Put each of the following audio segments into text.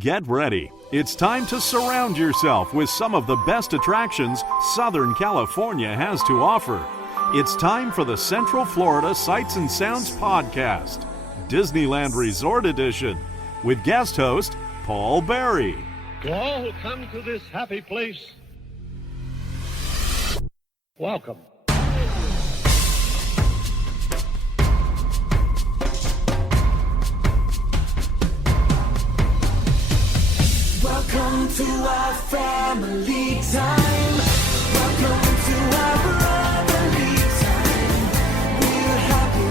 Get ready. It's time to surround yourself with some of the best attractions Southern California has to offer. It's time for the Central Florida Sights and Sounds Podcast, Disneyland Resort Edition, with guest host Paul Barrie. To all who come to this happy place, welcome. Welcome to our family time. Welcome to our brotherly time. We're happy,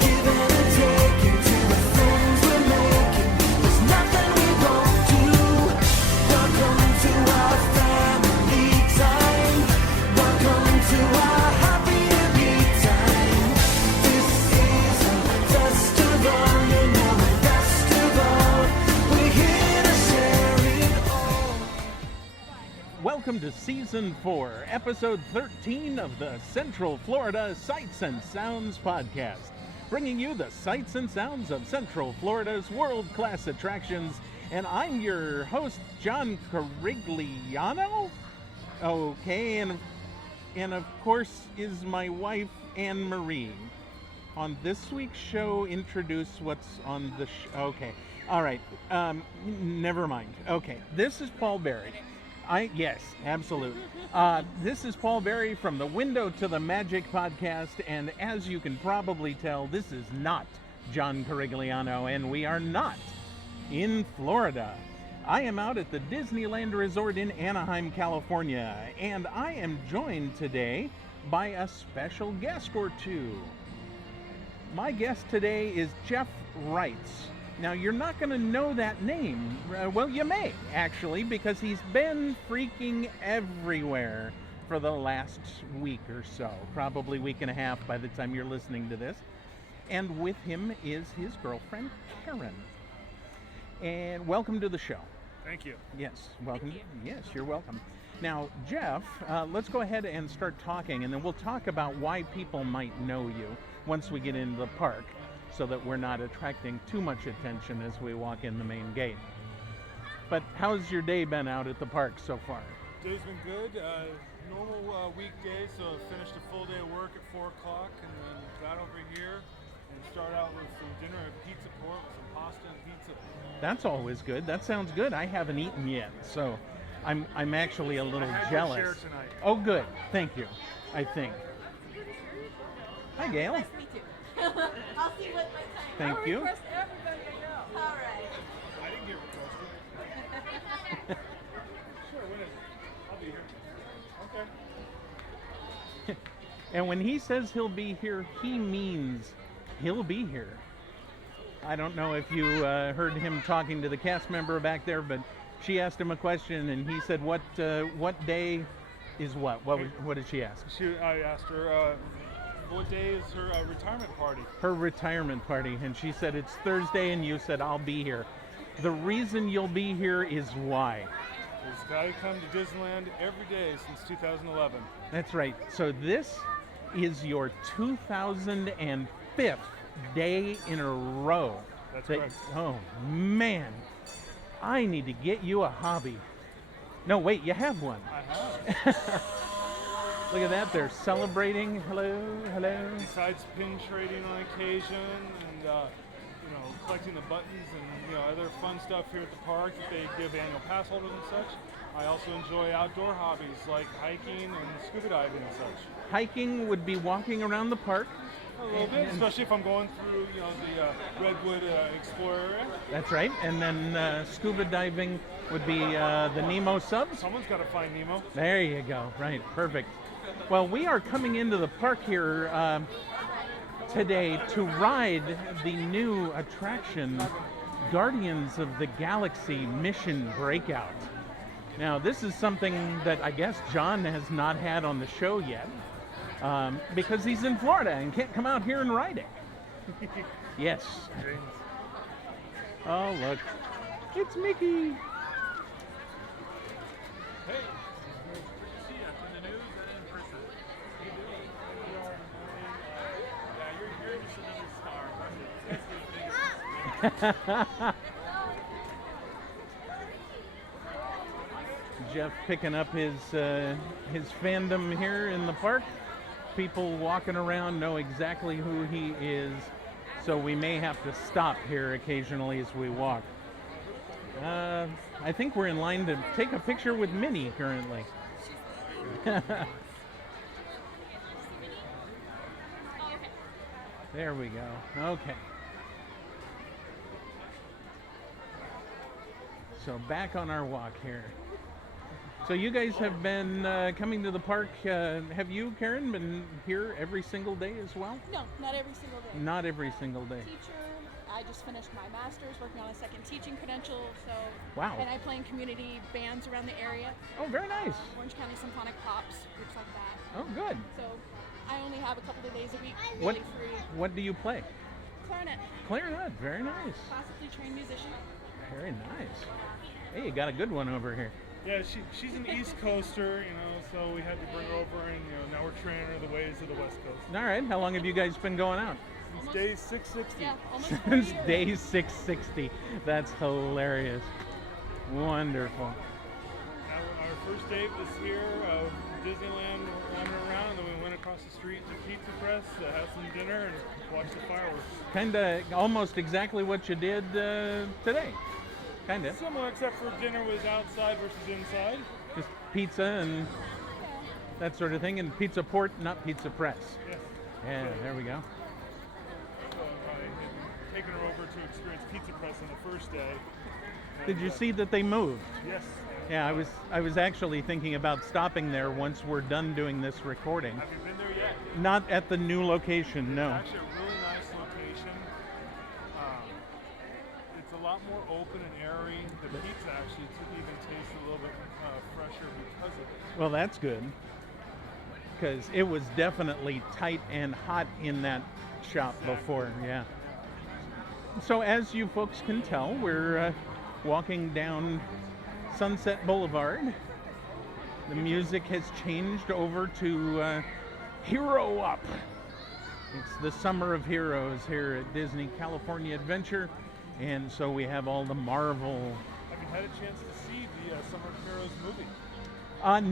giving and taking to the friends we're making. There's nothing we won't do. Welcome to our family time. Welcome to our happy time. This is a festival, you know, the best of all. We're here to share it all. Welcome to Season 4, Episode 13 of the Central Florida Sights and Sounds Podcast, bringing you the sights and sounds of Central Florida's world-class attractions, and I'm your host, John Carigliano. Okay, and of course is my wife, Anne Marie. On this week's show, introduce what's on the okay, all right, never mind. Okay, this is Paul Barrie. Yes, absolutely. This is Paul Barrie from the Window to the Magic podcast, and as you can probably tell, this is not John Carigliano, and we are not in Florida. I am out at the Disneyland Resort in Anaheim, California, and I am joined today by a special guest or two. My guest today is Jeff Wrights. Now, you're not going to know that name. Well, you may, actually, because he's been freaking everywhere for the last week or so. Probably week and a half by the time you're listening to this. And with him is his girlfriend, Karen. And welcome to the show. Thank you. Yes, welcome. Yes, you're welcome. Now, Jeff, let's go ahead and start talking, and then we'll talk about why people might know you once we get into the park, so that we're not attracting too much attention as we walk in the main gate. But how's your day been out at the park so far? Day's been good. Normal weekday, so finished a full day of work at 4 o'clock and then got over here and started out with some dinner at Pizza Court with some pasta and pizza. That's always good. That sounds good. I haven't eaten yet, so I'm actually a little I had jealous. your share tonight. Oh, good. Thank you. I think. Hi, Gail. Nice to meet you. I'll see what my time. Thank you. Request everybody I know. All right. I didn't get requested. Sure, whatever. I'll be here. Okay. And when he says he'll be here, he means he'll be here. I don't know if you heard him talking to the cast member back there, but she asked him a question, and he said, "What day is what? What did she ask?" I asked her, what day is her retirement party? Her retirement party, and she said it's Thursday, and you said I'll be here. The reason you'll be here is why? I come to Disneyland every day since 2011. That's right. So this is your 2005th day in a row. That's correct. Oh man, I need to get you a hobby. No, wait, you have one. I have. Look at that, they're celebrating. Hello, hello. Besides pin trading on occasion and collecting the buttons and other fun stuff here at the park that they give annual pass holders and such, I also enjoy outdoor hobbies like hiking and scuba diving and such. Hiking would be walking around the park. A little bit, especially if I'm going through the Redwood Explorer area. That's right. And then scuba diving would be the Nemo subs. Someone's got to find Nemo. There you go. Right. Perfect. Well, we are coming into the park here today to ride the new attraction, Guardians of the Galaxy Mission Breakout. Now, this is something that I guess John has not had on the show yet because he's in Florida and can't come out here and ride it. Yes. Oh, look. It's Mickey. Hey. Jeff picking up his fandom here in the park. People walking around know exactly who he is, so we may have to stop here occasionally as we walk. I think we're in line to take a picture with Minnie currently. There we go. Okay. So back on our walk here. So you guys have been coming to the park. Have you, Karen, been here every single day as well? No, not every single day. Not every single day. Teacher. I just finished my master's, working on a second teaching credential. So. Wow. And I play in community bands around the area. Oh, very nice. Orange County Symphonic Pops, groups like that. Oh, good. So I only have a couple of days a week, What really free. What do you play? Clarinet. Clarinet. Very nice. Classically trained musician. Very nice. Hey, you got a good one over here. Yeah, she's an East Coaster, so we had to bring her over, and now we're training her the ways of the West Coast. All right. How long have you guys been going out? Since day 660. Yeah, almost 4 Since years. day 660. That's hilarious. Wonderful. Now, our first date was here, Disneyland, wandering around, and then we went across the street to Pizza Press to have some dinner and watch the fireworks. Kind of almost exactly what you did today. Kind of. Similar, except for dinner was outside versus inside. Just pizza and that sort of thing. And pizza port, not pizza press. Yes. Yeah, there we go. So I had taken her over to experience Pizza Press on the first day. Did you see that they moved? Yes. Yeah, I was actually thinking about stopping there once we're done doing this recording. Have you been there yet? Not at the new location, no. It's actually a really nice location. It's a lot more open and airy. The pizza actually even tastes a little bit fresher because of it. Well, that's good. Because it was definitely tight and hot in that shop before, yeah. So as you folks can tell, we're walking down Sunset Boulevard. The music has changed over to Hero Up. It's the Summer of Heroes here at Disney California Adventure, and so we have all the Marvel. Have you had a chance to see the Summer of Heroes movie?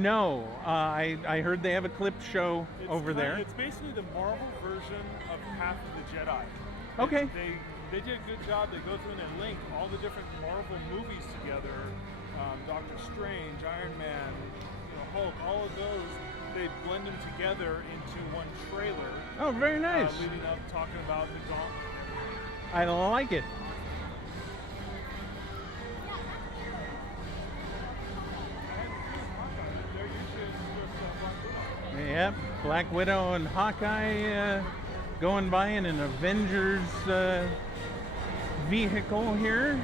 No, I heard they have a clip show over there. It's basically the Marvel version of Path of the Jedi. Okay. They did a good job. They go through and they link all the different Marvel movies together. Doctor Strange, Iron Man, Hulk, all of those. They blend them together into one trailer. Oh, very nice. Leading up, talking about the Gauntlet. I like it. Yep, Black Widow and Hawkeye going by in an Avengers vehicle here.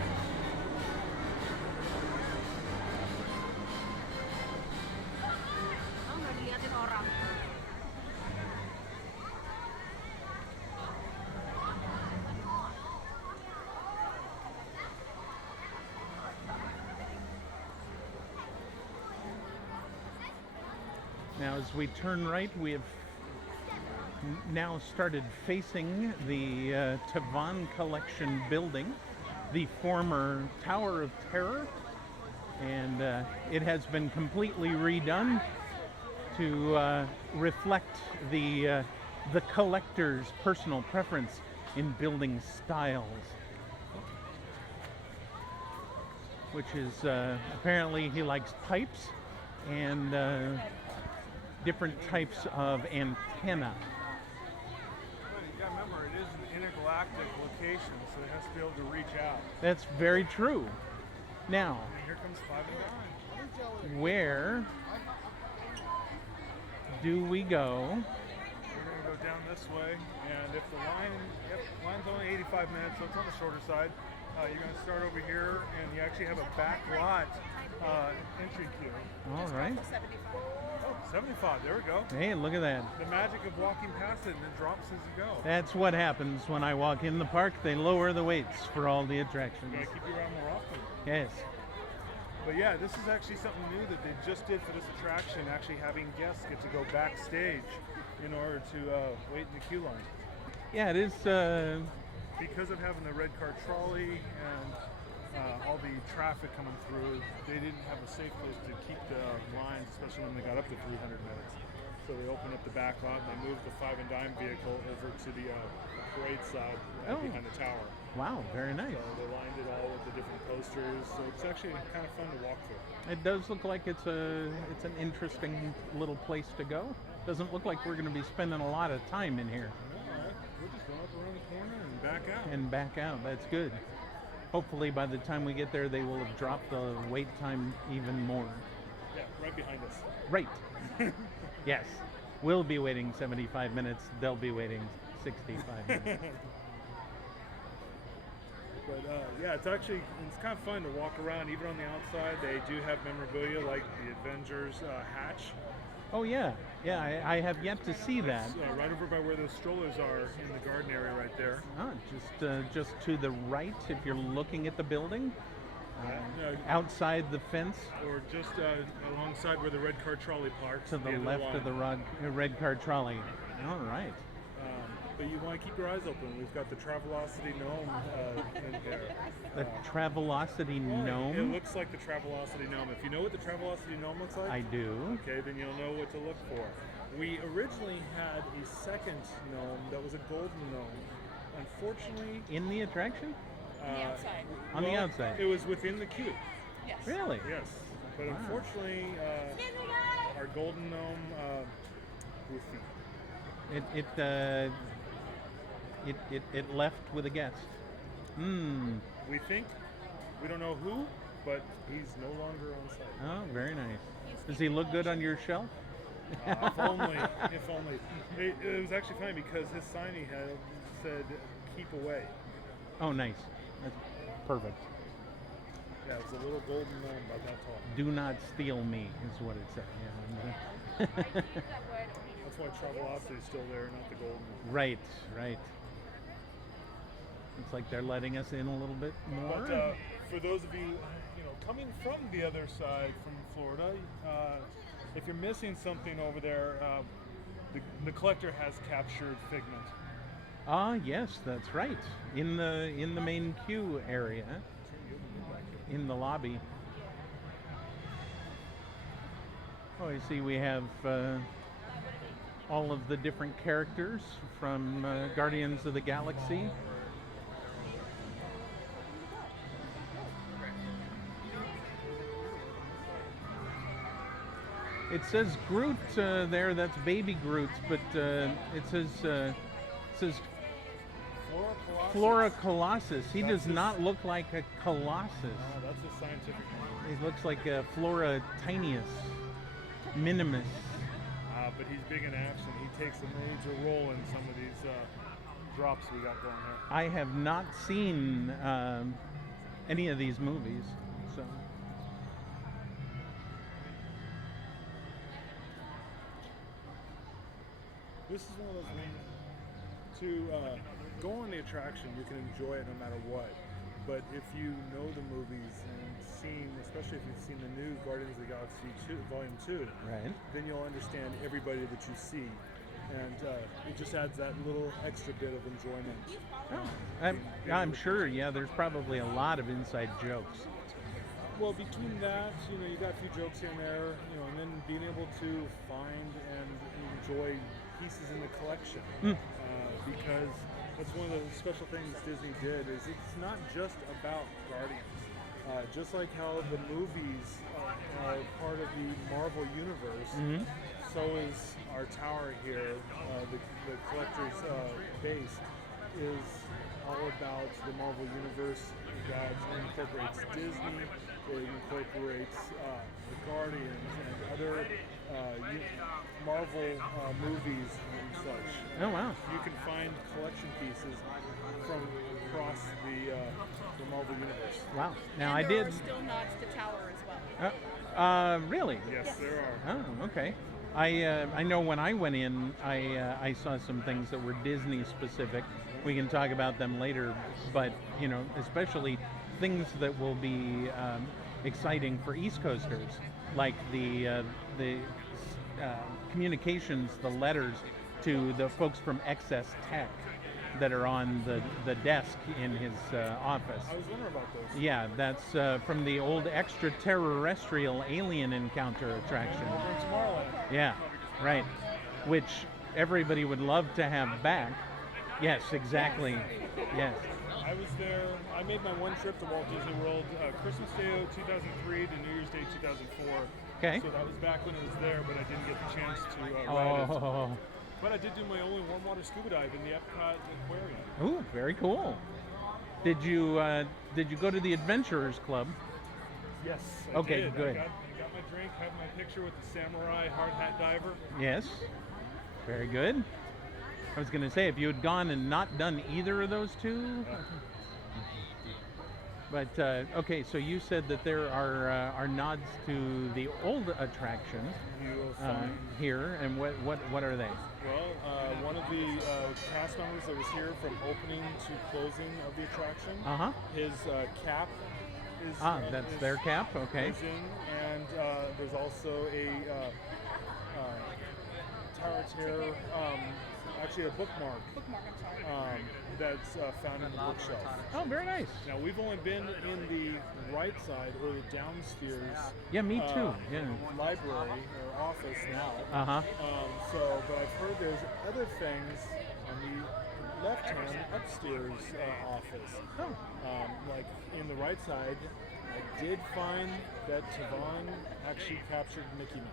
Now as we turn right, we have now started facing the Tavan Collection building, the former Tower of Terror, and it has been completely redone to reflect the collector's personal preference in building styles, which is apparently he likes pipes and different types of antenna. But you gotta remember, it is an intergalactic location, so it has to be able to reach out. That's very true. Now, And here comes 5 and 9. where do we go? We're gonna go down this way, and if the line's only 85 minutes, so it's on the shorter side. You're gonna start over here, and you actually have a back lot entry queue. All right. 75, there we go. Hey, look at that. The magic of walking past it and it drops as you go. That's what happens when I walk in the park. They lower the weights for all the attractions. Gotta keep you around more often. Yes. But yeah, this is actually something new that they just did for this attraction, actually having guests get to go backstage in order to wait in the queue line. Yeah, it is. Because of having the red car trolley and all the traffic coming through, they didn't have a safe place to keep the lines, especially when they got up to 300 minutes. So they opened up the back lot and they moved the 5 and dime vehicle over to the parade side behind the tower. Wow, very nice. So they lined it all with the different posters. So it's actually kind of fun to walk through. It does look like it's an interesting little place to go. Doesn't look like we're going to be spending a lot of time in here. All right, we're just going up around the corner and back out. And back out. That's good. Hopefully by the time we get there, they will have dropped the wait time even more. Yeah, right behind us. Right. Yes. We'll be waiting 75 minutes. They'll be waiting 65 minutes. But yeah, it's kind of fun to walk around. Even on the outside, they do have memorabilia like the Avengers hatch. Oh yeah, yeah. I have yet to see that. It's, right over by where those strollers are in the garden area, right there. Just to the right, if you're looking at the building, outside the fence. Or just alongside where the red car trolley parks. To the left of the red car trolley. All right. But you want to keep your eyes open. We've got the Travelocity gnome in there. The Travelocity gnome? It looks like the Travelocity gnome. If you know what the Travelocity gnome looks like, I do. Okay, then you'll know what to look for. We originally had a second gnome that was a golden gnome. Unfortunately... In the attraction? On the outside. On the outside? It was within the queue. Yes. Really? Yes. But unfortunately, our golden gnome goofy. It left with a guest. We think. We don't know who, but he's no longer on site. Oh, very nice. Does he look good on your shelf? If only. If only. It was actually funny because his sign he had said, "Keep away." Oh, nice. That's perfect. Yeah, it was a little golden gnome about that tall. Do not steal me, is what it said. Yeah. That's why Travelocity's still there, not the golden. Right. It's like they're letting us in a little bit more. But for those of you, coming from the other side, from Florida, if you're missing something over there, the collector has captured Figment. Ah, yes, that's right. In the main queue area, in the lobby. Oh, you see, we have all of the different characters from Guardians of the Galaxy. It says Groot there. That's Baby Groot, but it says Flora Colossus. He does not look like a colossus. No, that's a scientific name. He looks like a Flora Tinius, Minimus. But he's big in action. He takes a major role in some of these drops we got going there. I have not seen any of these movies, so. This is one of those things to go on the attraction. You can enjoy it no matter what. But if you know the movies and especially if you've seen the new Guardians of the Galaxy 2, Volume 2, right, then you'll understand everybody that you see. And it just adds that little extra bit of enjoyment. I'm sure, yeah, there's probably a lot of inside jokes. Well, between that, you got a few jokes here and there, and then being able to find and enjoy pieces in the collection. Because that's one of the special things Disney did, is it's not just about Guardians. Just like how the movies are part of the Marvel universe, so is our tower here, the collector's base, is all about the Marvel universe that incorporates Disney, it incorporates the Guardians and other Marvel movies and such. Oh wow! You can find collection pieces from across the Marvel universe. Wow! Now and I there did. are still nods to Tower as well. Really? Yes, there are. Oh, okay. I know when I went in, I saw some things that were Disney specific. We can talk about them later, but especially things that will be exciting for East Coasters, like the communications, the letters to the folks from Excess Tech that are on the desk in his office. I was wondering about those. Yeah, that's from the old extraterrestrial alien encounter attraction. Over in Tomorrowland. Yeah, right. Which everybody would love to have back. Yes, exactly. Yes. I was there. I made my one trip to Walt Disney World, Christmas Day 2003 to New Year's Day 2004. Okay. So that was back when it was there, but I didn't get the chance to ride it. Oh, But I did do my only warm water scuba dive in the Epcot Aquarium. ooh, very cool. Did you go to the Adventurers Club? Yes. Okay, did. good. I got my drink, had my picture with the samurai hard hat diver. Yes. Very good. I was going to say, if you had gone and not done either of those two. But okay, so you said that there are nods to the old attraction You will find. here, and what are they? Well, one of the cast members that was here from opening to closing of the attraction, his cap is That's is- their cap. Okay. is in, and there's also a Tower Terror, actually a bookmark Bookmark, I'm sorry. that's found in the bookshelf. Oh, very nice. Now we've only been in the right side or the downstairs Yeah, me too. Yeah. library or office now. So, but I've heard there's other things on the left-hand upstairs office. Like in the right side, I did find that Tavon actually captured Mickey Mouse.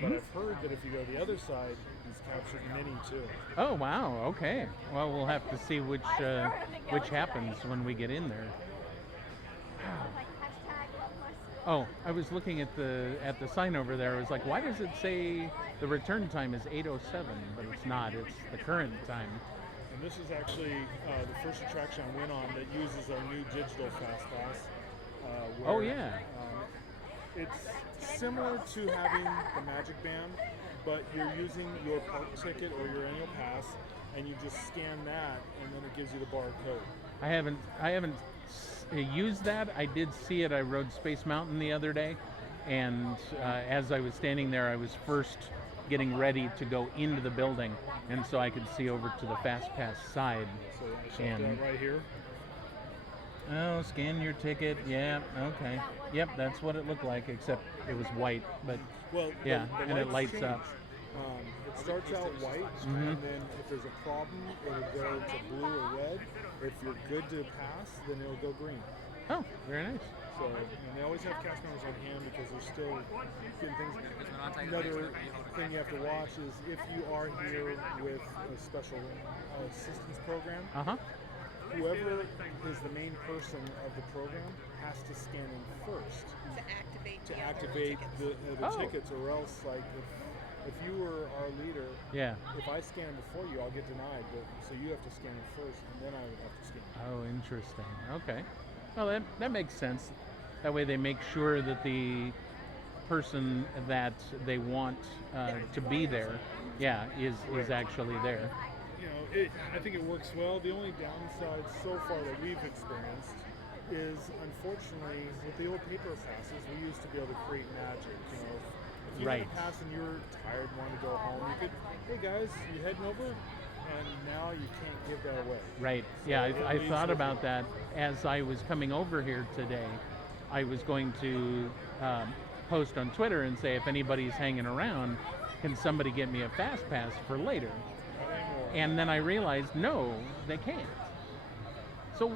But I've heard that if you go the other side, he's captured Minnie too. Oh, wow. Okay. Well, we'll have to see which happens when we get in there. Oh, I was looking at the sign over there. I was like, why does it say the return time is 8:07? But it's not. It's the current time. And this is actually the first attraction I went on that uses our new digital Fast Pass. Oh, yeah. It's similar to having the Magic Band, but you're using your park ticket or your annual pass, and you just scan that, and then it gives you the barcode. I haven't used that. I did see it. I rode Space Mountain the other day, and as I was standing there, I was first getting ready to go into the building, and so I could see over to the Fast Pass side. So I showed And- that right here. Oh, scan your ticket. Yeah, okay. Yep, that's what it looked like, except it was white. But Well, yeah, the and it lights lights up. change. It starts out white, Mhm. and then if there's a problem, it'll go to blue or red. If you're good to pass, then it'll go green. Oh, very nice. So, and they always have cast members on hand because they're still getting things. Another thing you have to watch is if you are here with a special assistance program, whoever is the main person of the program has to scan in first To to the activate tickets. the Oh. tickets, or else, like, if you were our leader, Yeah. if I scan before you, I'll get denied. But so you have to scan it first, and then I would have to scan. Oh, interesting. Okay. Well, that makes sense. That way they make sure that the person that they want to be there, is actually there. You know, I think it works well. The only downside so far that we've experienced is, unfortunately, with the old paper passes, we used to be able to create magic. You know, if you had Right. a pass and you were tired, wanted to go home, you could, hey guys, you heading over? And now you can't give that away. Right. Yeah, So it I leaves thought the- about that as I was coming over here today. I was going to post on Twitter and say, if anybody's hanging around, can somebody get me a fast pass for later? Not anymore. And then I realized, no, they can't. So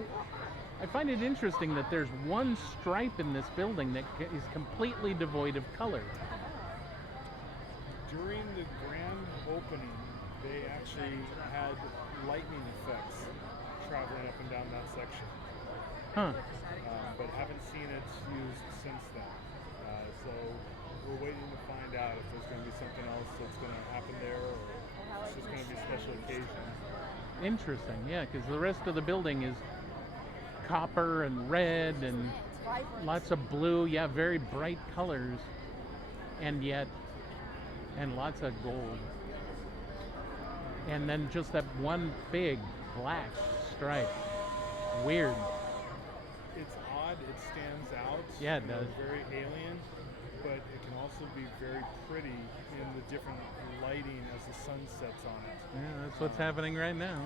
I find it interesting that there's one stripe in this building that is completely devoid of color. During the grand opening, they actually had lightning effects traveling up and down that section. Huh. But haven't seen it used since then. So we're waiting to find out if there's going to be something else that's going to happen there, or it's just going to be a special occasion. Interesting, yeah, because the rest of the building is copper and red and lots of blue, yeah, very bright colors, and lots of gold. And then just that one big black stripe. Weird. It's odd. It stands out. Yeah, it you know, does. Very alien. but it can also be very pretty in the different lighting as the sun sets on it. Yeah, that's what's happening right now.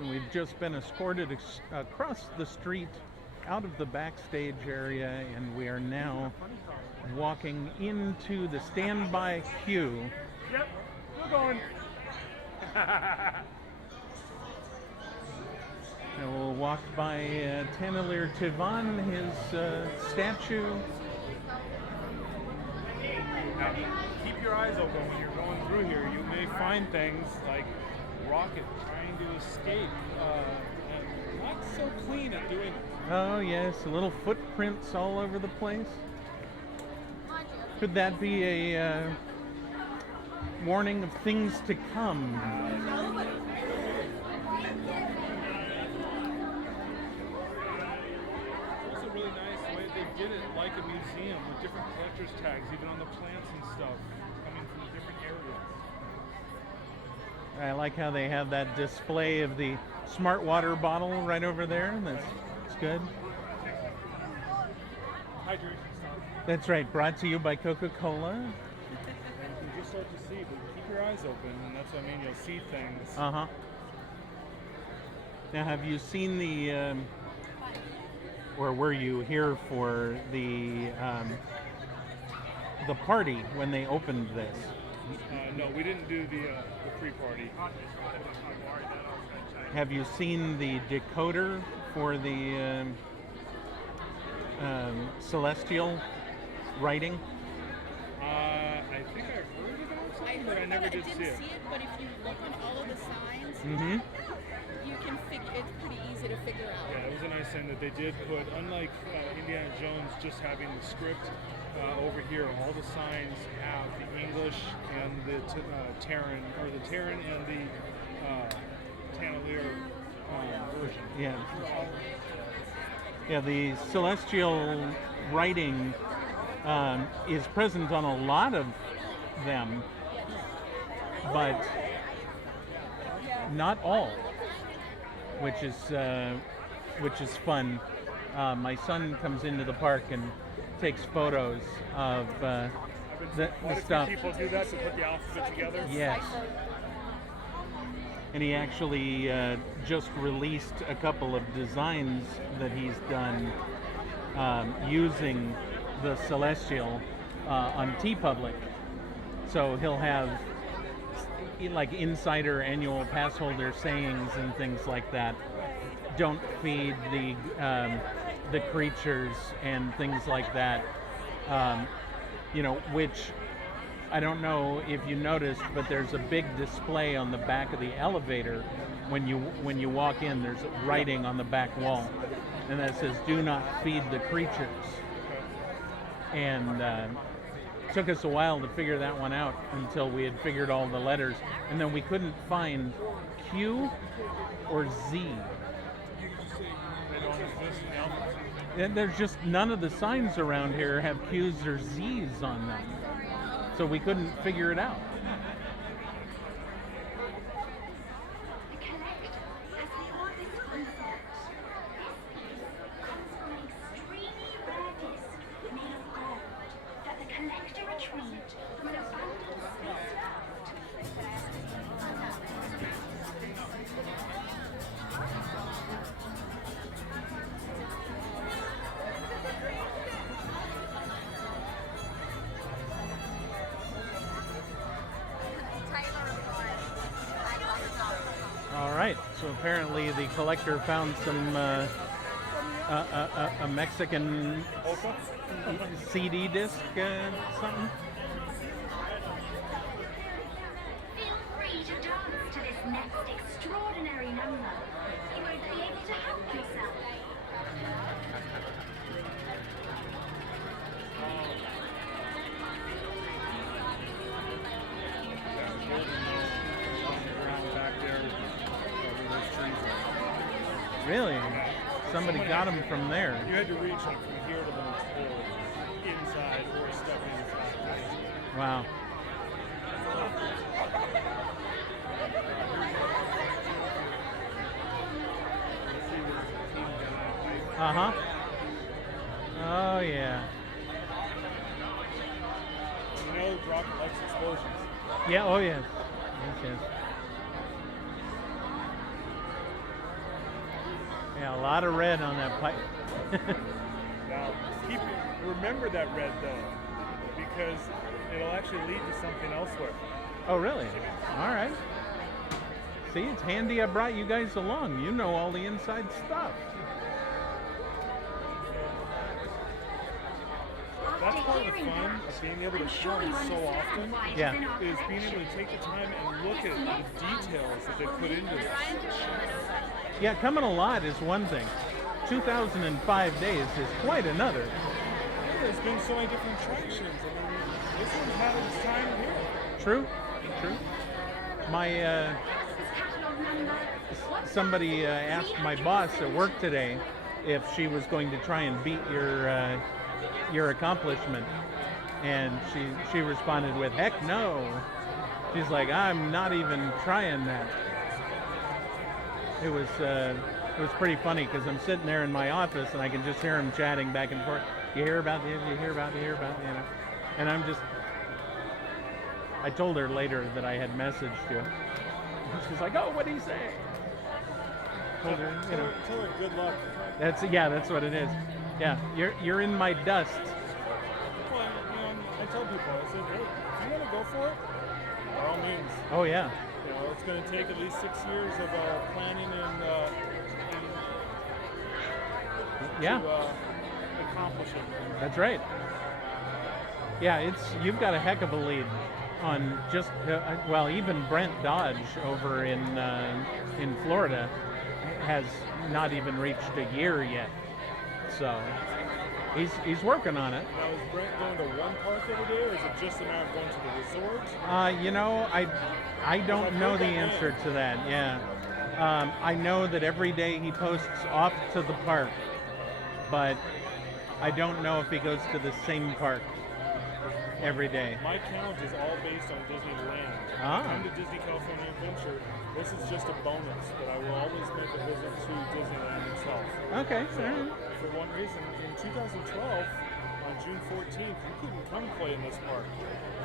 And we've just been escorted across the street out of the backstage area, and we are now walking into the standby queue. Yep, we're going. And we'll walk by Tanalir Tivan, his statue. Now, keep your eyes open when you're going through here. You may find things like Rocket trying to escape, and not so clean at doing it. Oh yes, little footprints all over the place. Could that be a warning of things to come? It's also really nice the way they did it, like a museum with different collector's tags, even on the plants and stuff, coming from different areas. I like how they have that display of the smart water bottle right over there. That's good. Hydration stuff. That's right, brought to you by Coca-Cola. And you can just start to see, but keep your eyes open, and that's what I mean, you'll see things. Uh-huh. Now, have you seen the, or were you here for the party when they opened this? No, we didn't do the pre-party. Have you seen the decoder for the celestial writing? I think I heard about something, but I never did see it. But if you look on all of the signs, Mm-hmm. you can figure. It's pretty easy to figure out. Yeah, it was a nice thing that they did put, unlike Indiana Jones just having the script over here, all the signs have the English and the Terran, or the Terran and the Tanalir version. Yeah. Yeah, the celestial writing is present on a lot of them, but not all, which is fun. My son comes into the park and takes photos of the stuff. People do that to put the alphabet together. Yes. And he actually just released a couple of designs that he's done using the Celestial on TeePublic. So he'll have like insider annual pass holder sayings and things like that. Don't feed the creatures and things like that. Which I don't know if you noticed, but there's a big display on the back of the elevator when you walk in. There's writing on the back wall, and that says "Do not feed the creatures." And it took us a while to figure that one out until we had figured all the letters, and then we couldn't find Q or Z. And there's just none of the signs around here have Q's or Z's on them. So we couldn't figure it out. The collector has the oldest concept. Comes from an extremely rare disc made of gold that the collector retrieved from an abandoned All right, so apparently the collector found some a Mexican CD disc, something. Feel free to dance to this next extraordinary number. You won't be able to help yourself. Really? Somebody got them from there. You had to reach like from here to the inside or step inside. Wow. Uh-huh. Oh, yeah. You know, the rocket likes explosions. Yeah, oh, yes. Yes. Yeah, a lot of red on that pipe. Now, remember that red though, because it'll actually lead to something elsewhere. Oh, really? All right. See, it's handy I brought you guys along. You know all the inside stuff. That's part of the fun of being able to film so often. Yeah. Is being able to take the time and look at the details that they put into this. Yeah, coming a lot is one thing. 2005 days is quite another. Yeah, there's been so many different attractions. I mean, this one's had its time here. True. My somebody asked my boss at work today if she was going to try and beat your accomplishment, and she responded with, "Heck no." She's like, "I'm not even trying that." It was pretty funny because I'm sitting there in my office and I can just hear them chatting back and forth. You hear about this? You hear about? You know. And I told her later that I had messaged you. She's like, "Oh, what'd he say?" Told her, you know. Tell her good luck. That's what it is. Yeah, you're in my dust. Well, I tell people, I said, hey, if you want to go for it, by all means. Oh yeah. You know, it's going to take at least 6 years of planning and to accomplish it. That's right. Yeah, you've got a heck of a lead on just even Brent Dodge over in Florida has not even reached a year yet. So he's working on it. Now, is Brent going to one park every day, or is it just a matter of going to the resort? I don't know the answer to that. Yeah, I know that every day he posts off to the park, but I don't know if he goes to the same park every day. My count is all based on Disneyland. Ah. If I come to Disney California Adventure, this is just a bonus, but I will always make a visit to Disneyland itself. Okay. So, All right. for one reason, in 2012, on June 14th, you couldn't come play in this park.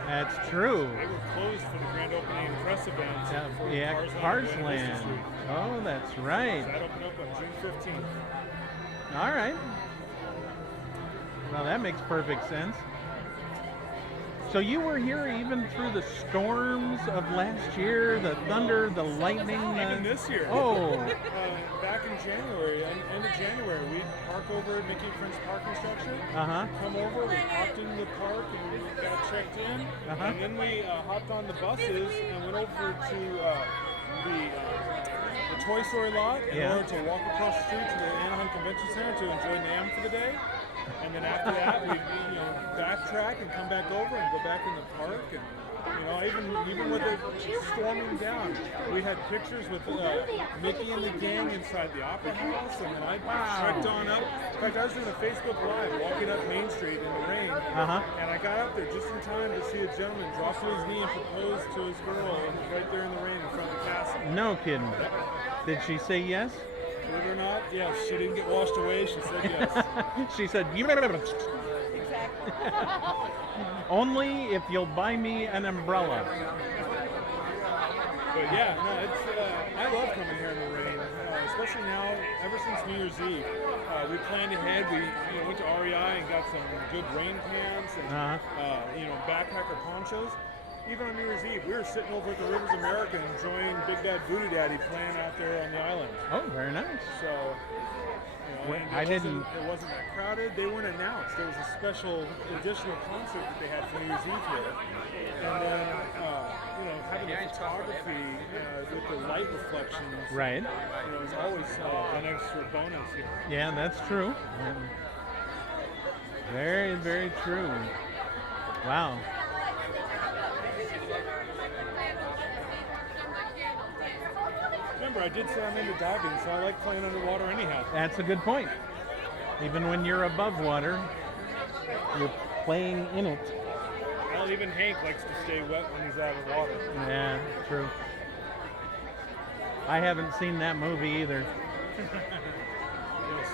That's true. They were closed for the grand opening press event for Cars Land. Land. Oh, that's right. So that opened up on June 15th. All right. Well, that makes perfect sense. So you were here even through the storms of last year, the thunder, the lightning. Even this year. Oh. Back in January, end of January, we park over at Mickey and Friends Parking Structure. Uh-huh. Come over, we hopped into the park and we got checked in. And then we hopped on the buses and went over to the Toy Story lot in order to walk across the street to the Anaheim Convention Center to enjoy NAMM for the day. And then after that, we backtrack and come back over and go back in the park. And even with it storming down, we had pictures with Mickey and the gang inside the Opera House. And then I trekked on up. In fact, I was doing a Facebook Live walking up Main Street in the rain. And I got up there just in time to see a gentleman drop to his knee and propose to his girl right there in the rain in front of the castle. No kidding. Did she say yes? Believe it or not, yes, she didn't get washed away. She said yes. She said, Exactly. only if you'll buy me an umbrella. But yeah, no, it's I love coming here in the rain, especially now. Ever since New Year's Eve, we planned ahead. We went to REI and got some good rain pants and backpacker ponchos. Even on New Year's Eve, we were sitting over at the Rivers America enjoying Big Bad Booty Daddy playing out there on the island. Oh, very nice. So, it wasn't that crowded. They weren't announced. There was a special additional concert that they had for New Year's Eve here. And then, having the photography with the light reflections. Right. Is always an extra bonus here. Yeah, that's true. Very, very true. Wow. Remember, I did say I'm into diving, so I like playing underwater anyhow. That's a good point. Even when you're above water, you're playing in it. Well, Hell, even Hank likes to stay wet when he's out of the water. Yeah, true. I haven't seen that movie either. Yes.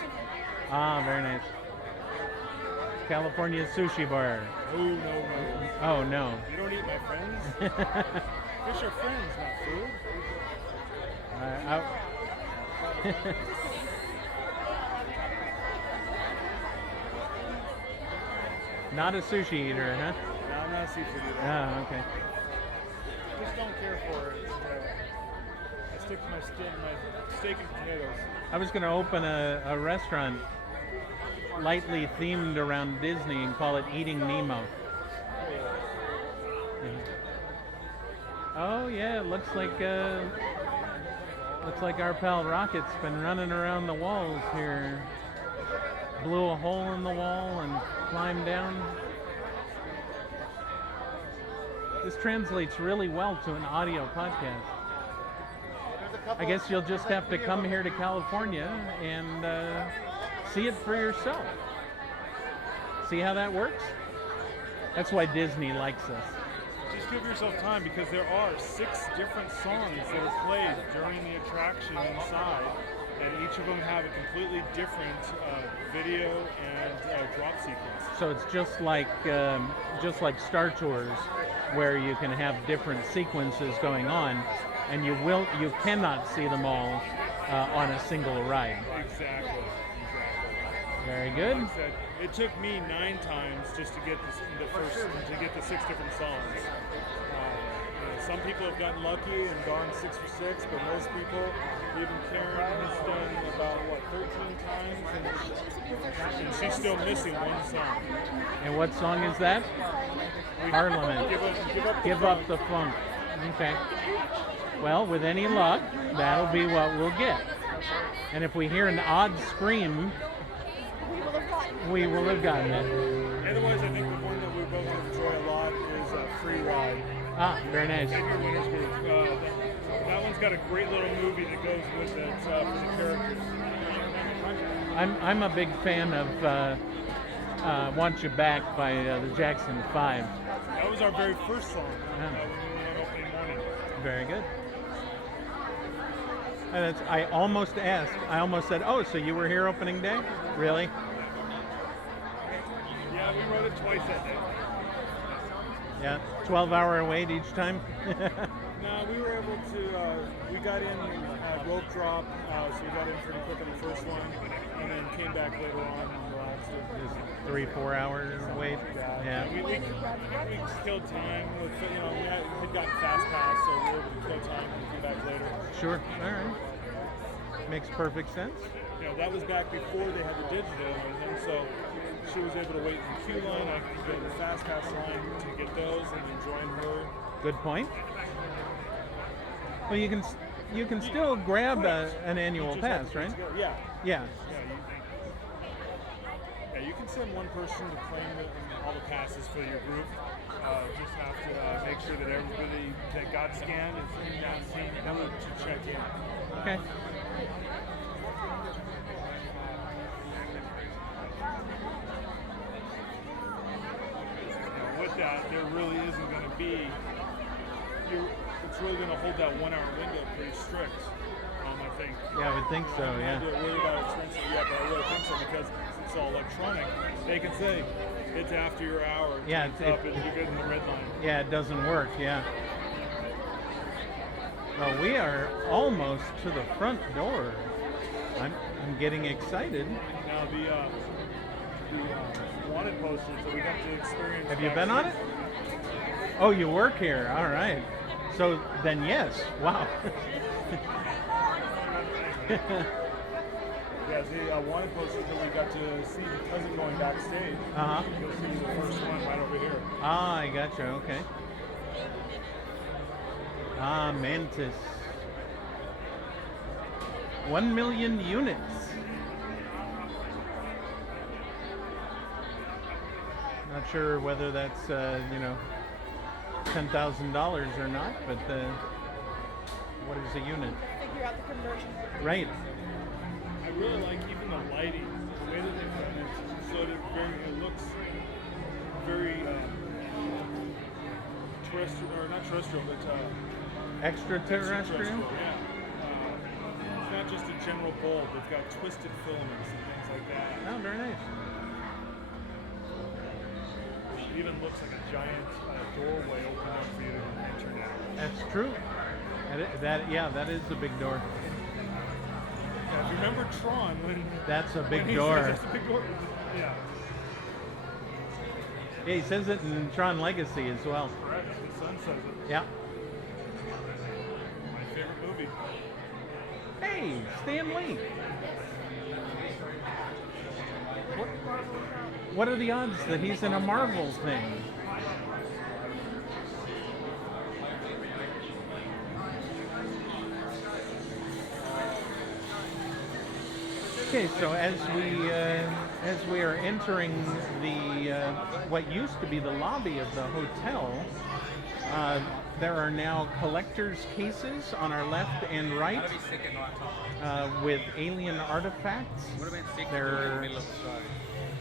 Ah, very nice. California Sushi Bar. Oh, no. Oh, no. You don't eat my friends? Fish are friends, not food. Not a sushi eater, huh? No, I'm not a seafood eater. Oh, okay. Just don't care for it. I stick to my steak and potatoes. I was going to open a restaurant lightly themed around Disney and call it Eating Nemo. Yeah. Oh yeah, it looks like our pal Rocket's been running around the walls here. Blew a hole in the wall and climbed down. This translates really well to an audio podcast. I guess you'll just have to come here to California and see it for yourself. See how that works? That's why Disney likes us. Just give yourself time, because there are 6 different songs that are played during the attraction inside, and each of them have a completely different video and drop sequence. So it's just like Star Tours, where you can have different sequences going on, and you cannot see them all on a single ride. Exactly. Very good. Like I said, it took me 9 times just to get the 6 different songs. Some people have gotten lucky and gone 6 for 6, but most people, even Karen, has done about 13 times, and she's still missing one song. And what song is that? Parliament. Give up the funk. Okay. Well, with any luck, that'll be what we'll get. And if we hear an odd scream, we will have gotten it. Otherwise, I think the one that we both enjoy a lot is Free Ride. Ah, very nice. Figure Winners Group. That one's got a great little movie that goes with it for the characters. I'm a big fan of Want You Back by the Jackson 5. That was our very first song when we went on opening morning. Very good. And I almost said, oh, so you were here opening day? Really? Yeah, we wrote it twice that day. Yeah, 12-hour wait each time? No, we were able to, we got in rope drop, so we got in pretty quick on the first one, and then came back later on and relaxed it. 3-4 hours wait? Yeah. We killed time with, we had gotten fast pass, so we were able to kill time and come back later. Sure, all right. Makes perfect sense. That was back before they had the digital and everything, so she was able to wait in the queue line. I could go in the fast pass line to get those and then join her. Good point. Well, you can still grab an annual pass, right? Yeah. Yeah. You can send one person to claim all the passes for your group. Just have to make sure that everybody that got scanned is in that same number to check in. Okay. With that, there really isn't going to be. It's really going to hold that 1 hour window pretty strict. I think. Yeah, I would think so. Yeah. I'm not really about expensive yet, but I really think so, because it's all electronic. They can say it's after your hour. Yeah, it's up, and you're good in the red line. Yeah, it doesn't work. Yeah. Well, we are almost to the front door. I'm getting excited. Now the wanted posters that we got to experience. Have you been on it? Oh, you work here. All right. So then, yes. Wow. Yeah, the wanted posters that we got to see because of going backstage. You'll see the first one right over here. Ah, I gotcha. Okay. Ah, Mantis. 1 million units. Not sure whether that's $10,000 or not, but what is a unit? Figure out the conversion. Right. I really like even the lighting, the way that they've done it, so that it looks very terrestrial, or not terrestrial, but Extraterrestrial? yeah. It's not just a general bulb. It's got twisted filaments and things like that. Oh, very nice. It even looks like a giant doorway opening up for you to enter now. That's true. That is a big door. Yeah, if you remember Tron, when That's a big when he door. says that's a big door. Yeah, Yeah, he says it in Tron Legacy as well. correct. His son says it. Yeah. My favorite movie. Hey, Stan Lee. What are the odds that he's in a Marvel thing? Okay, so as we are entering the what used to be the lobby of the hotel, there are now collector's cases on our left and right with alien artifacts. They're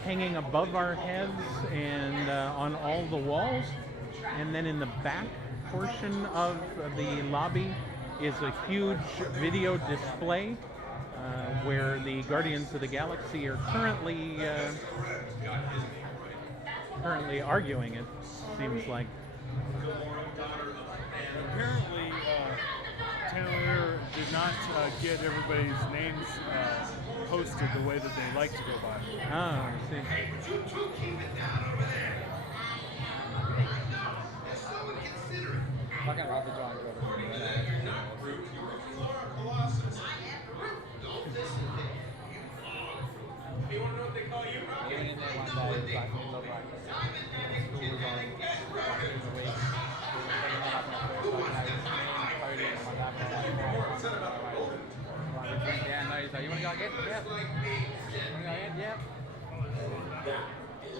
hanging above our heads and on all the walls. And then in the back portion of the lobby is a huge video display where the Guardians of the Galaxy are currently arguing, it seems like. Apparently, Taylor did not get everybody's names posted the way that they like to go by. Oh, I see. Fucking Robert John You want to know what they call you? We went in there one day, it was like middle of like school was on like in the week. We were taking that up on the first like, me and Cody and my dad were like, we went down there, he's like, you want to go again? Yep. You want to go again? Yep. We're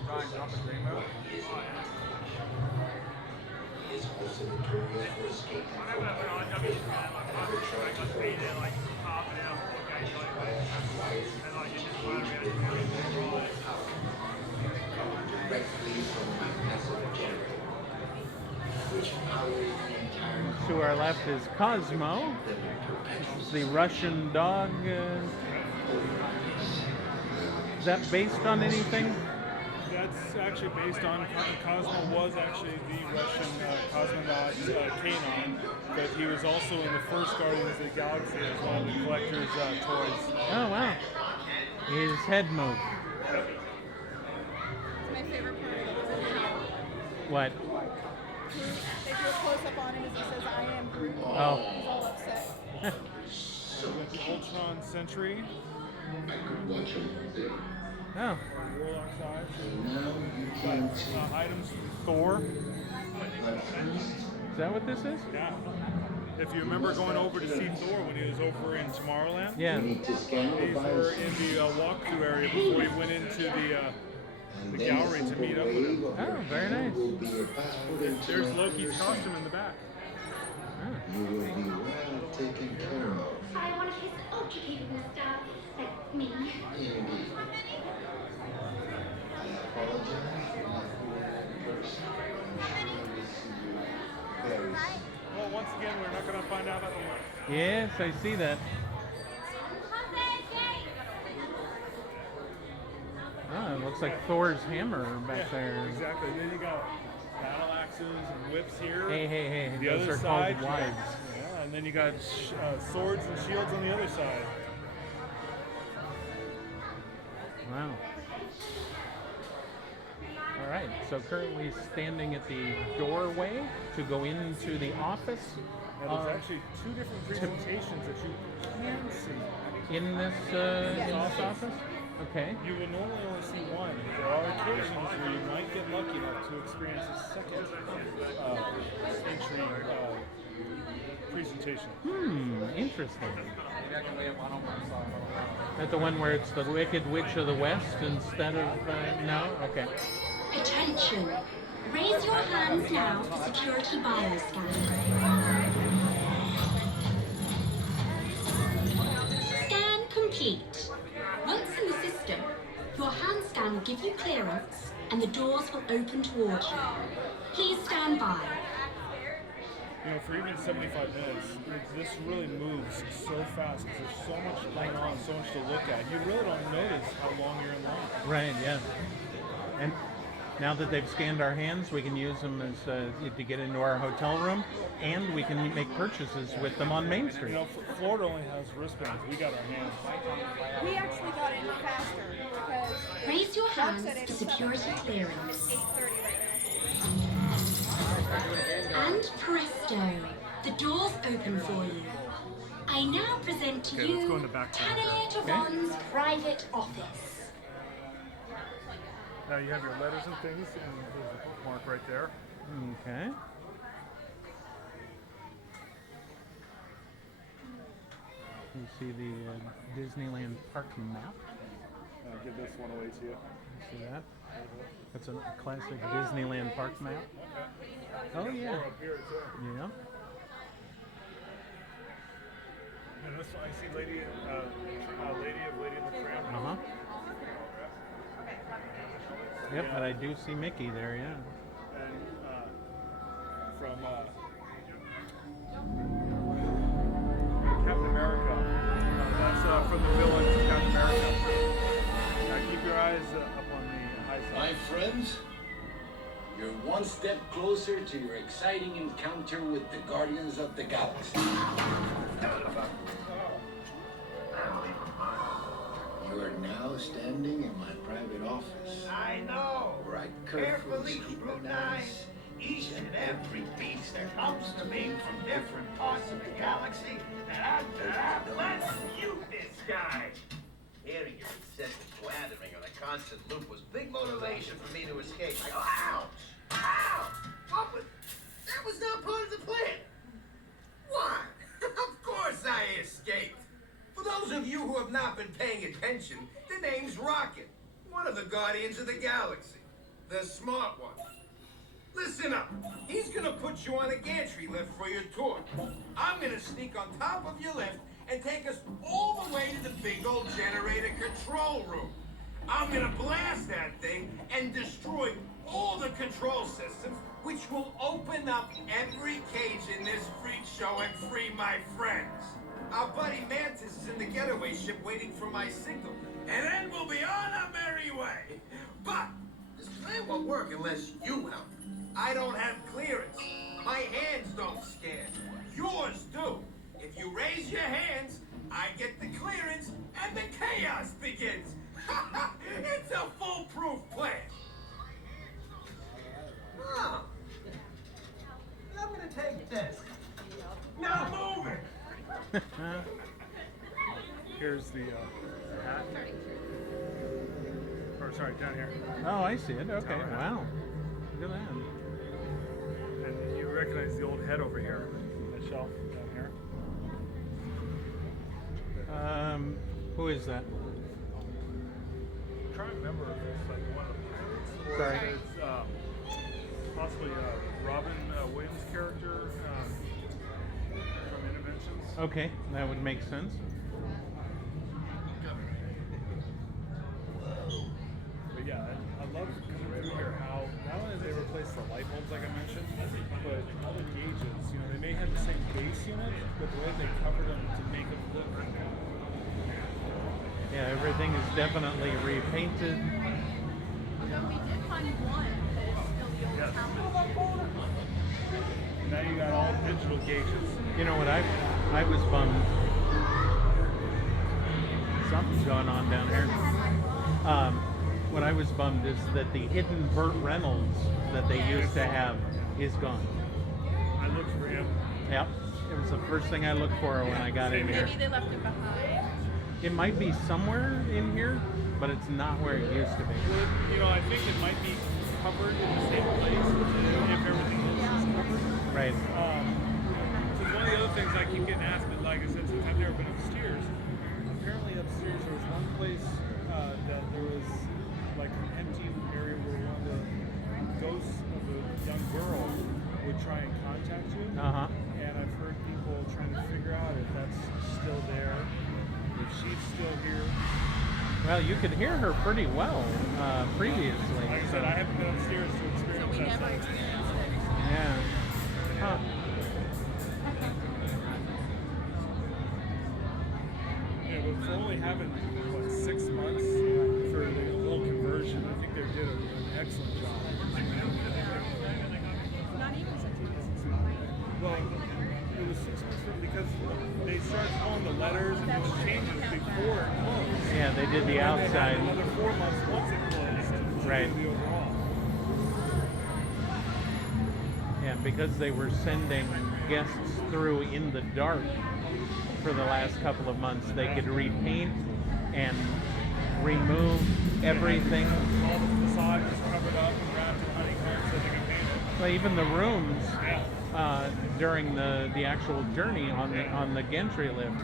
trying to drop a dream move. To our left is Cosmo. This is the Russian dog. Is that based on anything? That's actually based on Cosmo was actually the Russian cosmonaut Kanon, but he was also in the first Guardians of the Galaxy as one of the collector's toys. Oh, wow. His head moved. It's my favorite part of the whole What? They do a close up on him as he says, "I am Groot." Oh. He's all upset. We got the Ultron Sentry. Oh. Warlock size. Got items from Thor. Is that what this is? Yeah. If you remember going over to see Thor when he was over in Tomorrowland, Yeah. these were in the walkthrough area before he went into the gallery to meet up with him. Oh, very nice. There's Loki's costume in the back. You will be well taken care of. I want to kiss ultra capable stuff like me. Indeed. I apologize for not being that person. I'm sure I will see you very soon. Well, once again, we're not going to find out at the end. Yes, I see that. Oh, it looks like Thor's hammer back there. Exactly. Then you got battle axes and whips here. Hey. The Those other are side, called wives. yeah, and then you got swords and shields on the other side. Wow. All right, so currently standing at the doorway to go into the office. Now, there's actually two different presentations that you can see. In this office? Okay. You will normally only see one. There are occasions where you might get lucky enough to experience a second entry presentation. Interesting. That the one where it's the Wicked Witch of the West instead of no? Okay. Attention. Raise your hands now for security bioscan. Scan complete. Once in the system, your hand scan will give you clearance and the doors will open towards you. Please stand by. you know, for even 75 minutes, this really moves so fast because there's so much going on, so much to look at. You really don't notice how long you're in line. Right, yeah. And now that they've scanned our hands, we can use them as to get into our hotel room, and we can make purchases with them on Main Street. You know, Florida only has wristbands. We got our hands. We actually got in faster because Raise your Doug hands said for 8:07. security clearance. It's 8:30 right And presto, the doors open for you. I now present to Okay, let's go in you the back. Cavalier Tavon's private office. Now you have your letters and things, and there's a bookmark right there. Okay. You see the Disneyland park map. I'll give this one away to you. See that? That's a classic Disneyland park map. Oh yeah. Up here too. Yeah. And this one, I see Lady of Lady and the Tramp. Uh-huh. Yep, but I do see Mickey there, yeah. And from Captain America. That's from the villain from Captain America. Now keep your eyes up on the high side. My friends, you're one step closer to your exciting encounter with the Guardians of the Galaxy. You are now standing in my private office. I know. Where I Carefully carefully scrutinize each and every piece that comes to me from different parts of the galaxy, and let's mute this guy. Hearing your incessant blathering on a constant loop was big motivation for me to escape. I go, ouch! Ouch! What was... That was not part of the plan. Why? Of course I escaped. For those of you who have not been paying attention, the name's Rocket, one of the Guardians of the Galaxy, the smart one. Listen up. He's gonna put you on a gantry lift for your tour. I'm gonna sneak on top of your lift and take us all the way to the big old generator control room. I'm gonna blast that thing and destroy all the control systems, which will open up every cage in this freak show and free my friends. Our buddy Mantis is in the getaway ship waiting for my signal, and then we'll be on our merry way. But this plan won't work unless you help. I don't have clearance. My hands don't scan. Yours do. If you raise your hands, I get the clearance, and the chaos begins. It's a foolproof plan. Oh. I'm gonna take this. Now move it. Here's the hat. Or sorry, down here. Oh, I see it. Okay, Tower hat. wow. Look at that. And you recognize the old head over here, the shelf down here. Who is that? I'm trying to remember if it's like one of the pirates or Sorry. if it's possibly Robin Williams' character from Interventions. Okay, that would make sense. But yeah, I love coming through here how not only did they replace the light bulbs like I mentioned, but all the gauges, you know, they may have the same base unit, but the way they covered them to make them look. Yeah, everything is definitely repainted. Although we did find one that is still the old Yes. town. Now you got all digital gauges. You know what, I was bummed. Something's going on down here. What I was bummed is that the hidden Burt Reynolds that they used to have is gone. I looked for him. Yep, it was the first thing I looked for when I got in here. Maybe they left it behind. It might be somewhere in here, but it's not where it used to be. Well, you know, I think it might be covered in the same place if everything else is covered. Right. So one of the other things I keep getting asked, but like I said, since I've never been upstairs, apparently upstairs there was one place that there was like an empty area where one of the ghosts of a young girl would try and contact you. Uh-huh. And I've heard people trying to figure out if that's still there, if she's still here. Well, you could hear her pretty well previously. Like I said, I haven't been upstairs to experience So we that. never experienced it. Yeah. Huh. letters and doing changes before it closed. Yeah, they did the And outside. they had another 4 months once it closed. to Right. do the overall. Yeah, because they were sending guests through in the dark for the last couple of months, they could repaint and remove everything. All the facade was covered up and wrapped in honeycomb so they could paint it. Well, even the rooms Yeah. during the actual journey on the gantry lift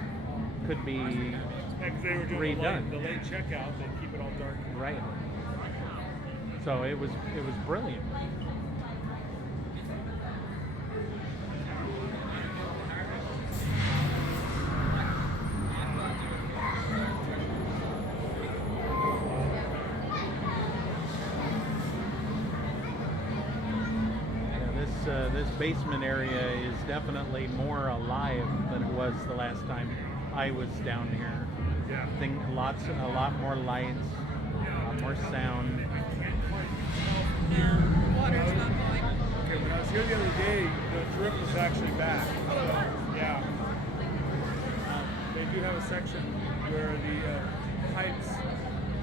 could be Because they were doing redone. the late checkout, they'd keep it all dark. right. So it was brilliant. This basement area is definitely more alive than it was the last time I was down here. Yeah. A lot more lights, a lot more sound. Water's not going. Okay, when I was here the other day, the drip was actually back. Yeah. They do have a section where the pipes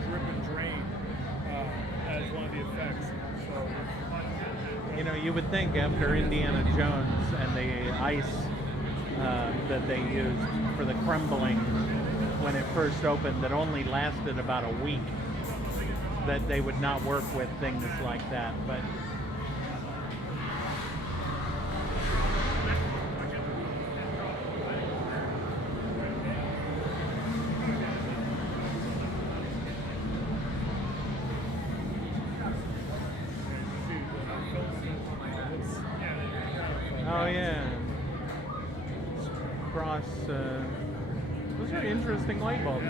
drip and drain as one of the effects. So, You know, you would think after Indiana Jones and the ice that they used for the crumbling when it first opened that only lasted about a week, that they would not work with things like that. But oh yeah, cross. Those are interesting light bulbs.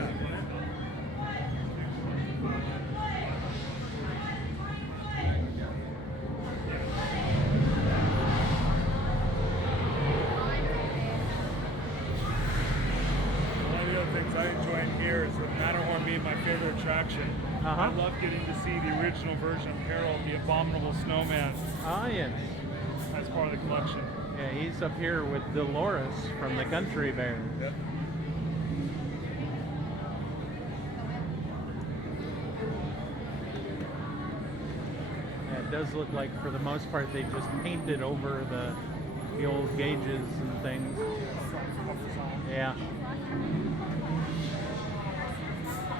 one of the other things I enjoy in here is the Matterhorn being my favorite attraction. I love getting to see the original version of Harold, the Abominable Snowman, Ah yes. as part of the collection. Yeah, he's up here with Dolores from the Country Bears. Yep. Yeah, it does look like, for the most part, they just painted over the old gauges and things. Yeah.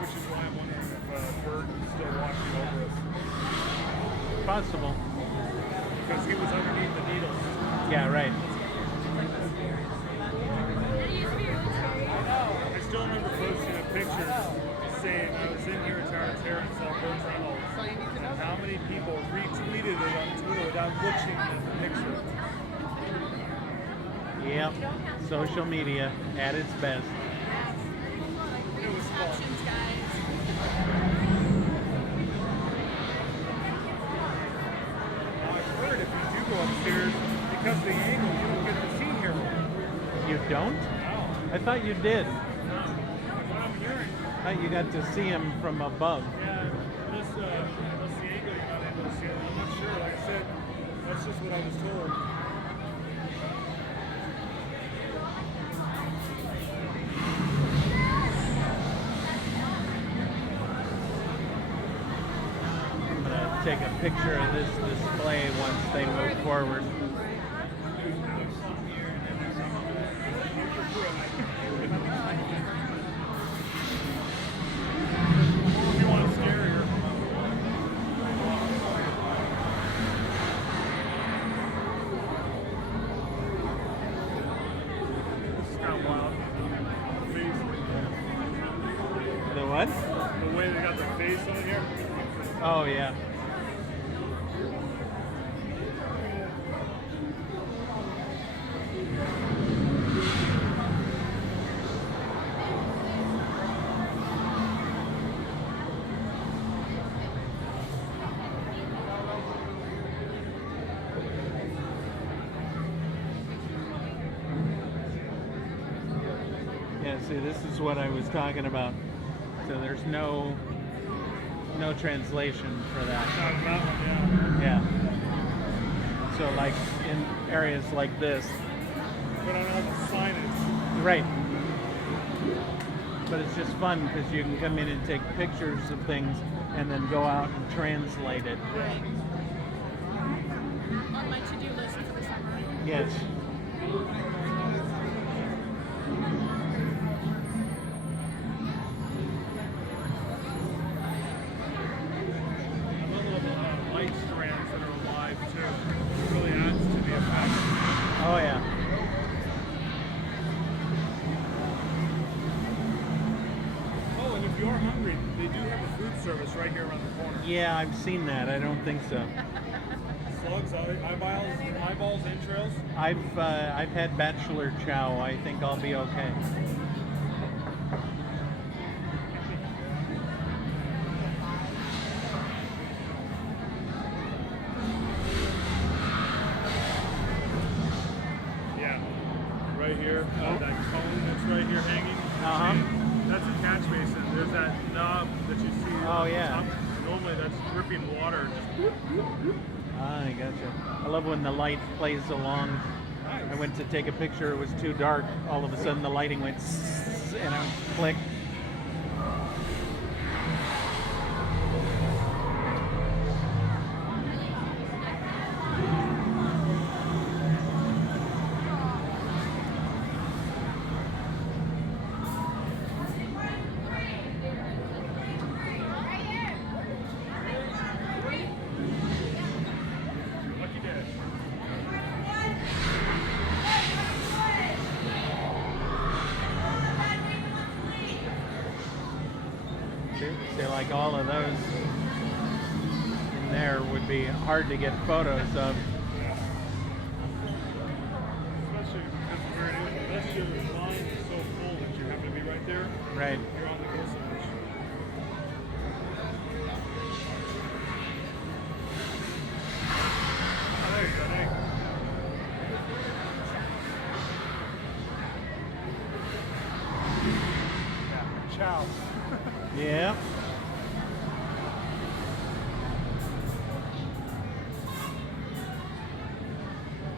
Which is why I'm wondering if Bert is still watching over us. Possible. Because he was underneath the needles. Yeah, right. I still remember posting a picture saying I was in here at Terrence Hair and saw Burt Reynolds, and how many people retweeted it on Twitter without looking at the picture. Yep. Social media at its best. It was fun. Options, guys. Now, I've heard if you do go upstairs, because of the angle, you don't get to see Harold. You don't? No. I thought you did. That's what I'm hearing. I thought you got to see him from above. Yeah, unless the angle you're not able to see it. I'm not sure. Like I said, that's just what I was told. I'm gonna take a picture of this display once they move forward. If you want a scarier. This is kind of wild. The face. The what? The way they got the face on here. Oh yeah. Yeah, see, this is what I was talking about. So there's no translation for that. Not that one, yeah. Yeah. So like in areas like this. But I don't know what the sign is. Right. but it's just fun because you can come in and take pictures of things and then go out and translate it. Right. On my to-do list for the summer. Yes. Light strands that are alive too. It really adds to the effect. Oh yeah. Oh, and if you're hungry, they do have a food service right here around the corner. Yeah, I've seen that. I don't think so. Slugs, eyeballs, entrails. I've had bachelor chow. I think I'll be okay. Yeah, right here, that cone that's right here hanging. Uh-huh. That's a catch basin. There's that knob that you see. Oh, yeah. Up. Normally that's dripping water. I gotcha. I love when the light plays along. Nice. I went to take a picture. It was too dark. All of a sudden, the lighting went and I clicked. Lucky day. See, like all of those in there would be hard to get photos of. Especially because where it is, unless your line is so full that you happen to be right there, Right. you're on the go so much. Oh, there you go, there you go. Yeah, chow. Yeah.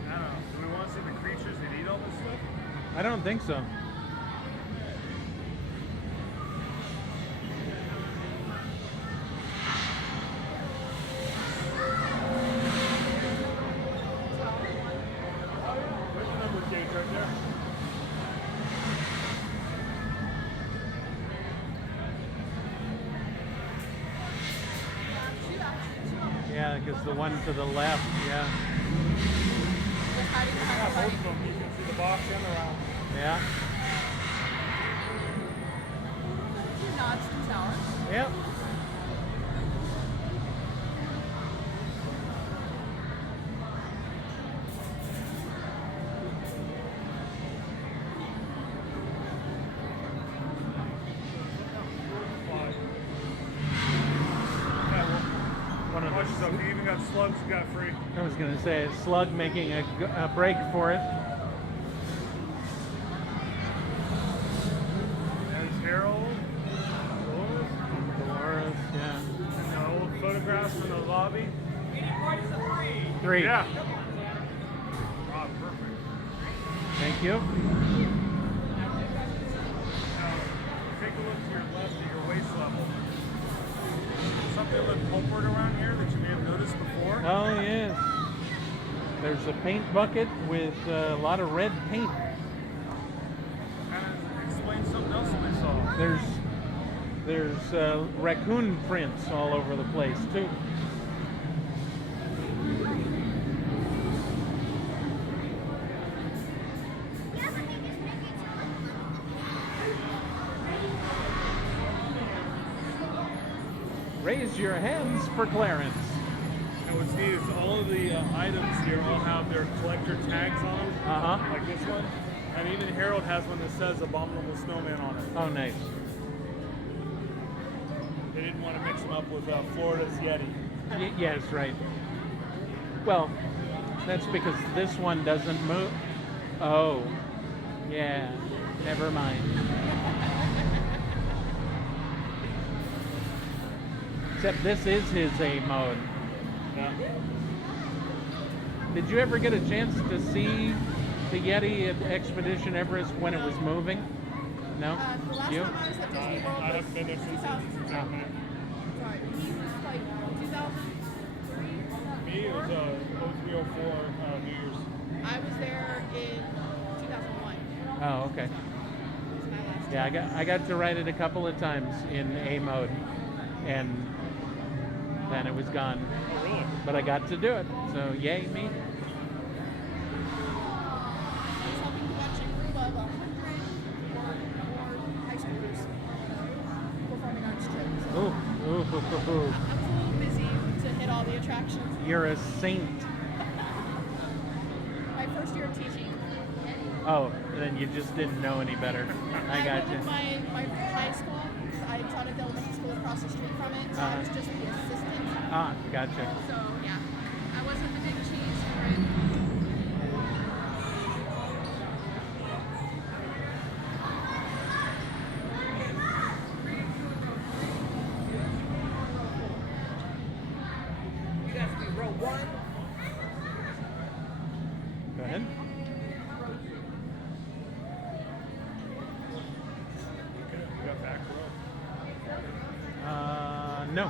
I don't know. Do we want to see the creatures that eat all this stuff? I don't think so. There's the number cage right there. Yeah, because the one to the left, yeah. Yeah, both of them. You can see the box and the round. Yeah. Two nods to tower. Yep. One of Bunch of stuff. the, You even got slugs you got free. I was going to say, a slug making a break for it. There's Harold. Dolores, yeah. And the old photographs from the lobby. 3. Yeah. Oh, perfect. Thank you. Now, take a look to your left at your waist level. Something a little pulpwood around here that you may have noticed before. Oh, yes. There's a paint bucket with a lot of red paint. Kind of explain something else that I saw. There's raccoon prints all over the place, too. Raise your hands for Clarence. And what's neat is all of the items here all have their collector tags on them, Uh-huh. like this one. And even Harold has one that says Abominable Snowman on it. Oh, nice. They didn't want to mix them up with Florida's Yeti. Yes, right. Well, that's because this one doesn't move. Oh, yeah. Never mind. Except this is his A mode. Yeah. Did you ever get a chance to see the Yeti at Expedition Everest when it was moving? No? The last You? time I was at Disney World I was haven't been there since 2000. 2000. Sorry, he was like 2003. Me, it was 0304 New Year's. I was there in 2001. Oh, okay. Was my last Yeah, I got to ride it a couple of times in A mode, and then it was gone. Oh, really? But I got to do it, so yay me. I was hoping to watch a group of 100 more high schoolers performing arts trip. So Ooh. I was a little busy to hit all the attractions. You're a saint. My first year of teaching. Oh, then you just didn't know any better. I got went you. with my high school. I taught at the elementary school across the street from it, so I was just the assistant. Ah, gotcha. So yeah, I wasn't the big cheese for it. You guys be row one. Go ahead. Okay, you got back row. No.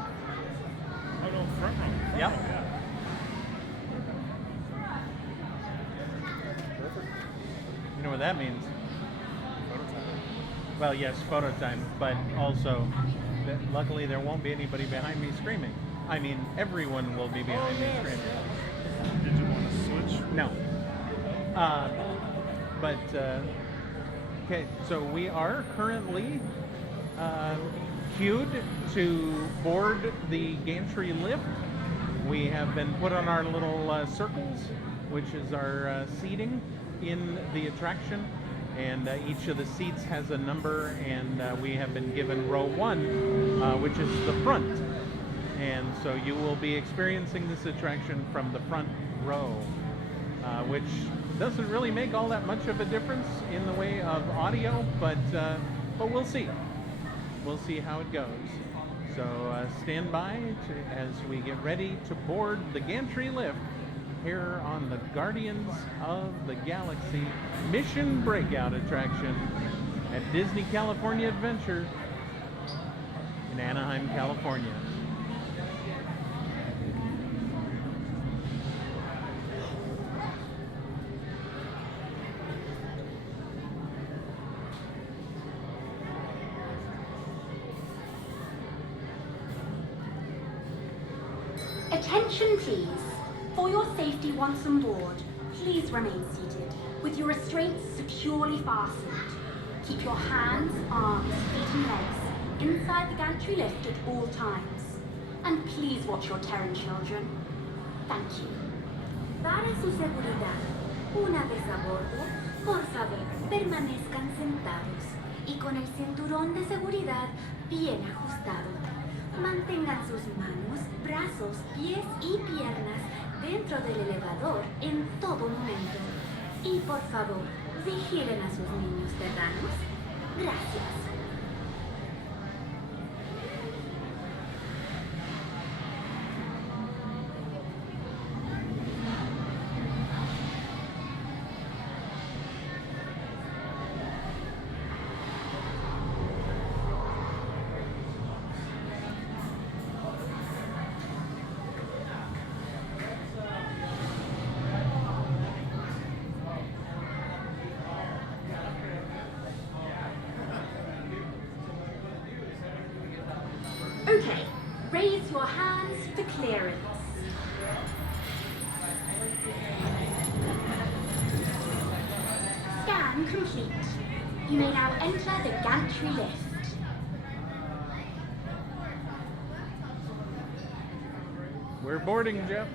Oh, no, front row. Front Yep. row, yeah. You know what that means? Well, yes, photo time, but also, luckily there won't be anybody behind me screaming. I mean, everyone will be behind me screaming. Did you want to switch? No. Okay, so we are currently queued to board the gantry lift. We have been put on our little circles, which is our seating in the attraction, and each of the seats has a number, and we have been given row 1, which is the front. And so you will be experiencing this attraction from the front row, which doesn't really make all that much of a difference in the way of audio, but we'll see. We'll see how it goes. So stand by as we get ready to board the gantry lift here on the Guardians of the Galaxy Mission Breakout attraction at Disney California Adventure in Anaheim, California. Attention please. For your safety once on board, please remain seated with your restraints securely fastened. Keep your hands, arms, feet and legs inside the gantry lift at all times. And please watch your Terran children. Thank you. Para su seguridad, una vez a bordo, por favor, permanezcan sentados y con el cinturón de seguridad bien ajustado. Mantengan sus manos, brazos, pies y piernas dentro del elevador en todo momento. Y por favor, vigilen a sus niños terranos. Gracias. Okay, raise your hands for clearance. Scan complete. You may now enter the gantry lift. We're boarding, Jeff.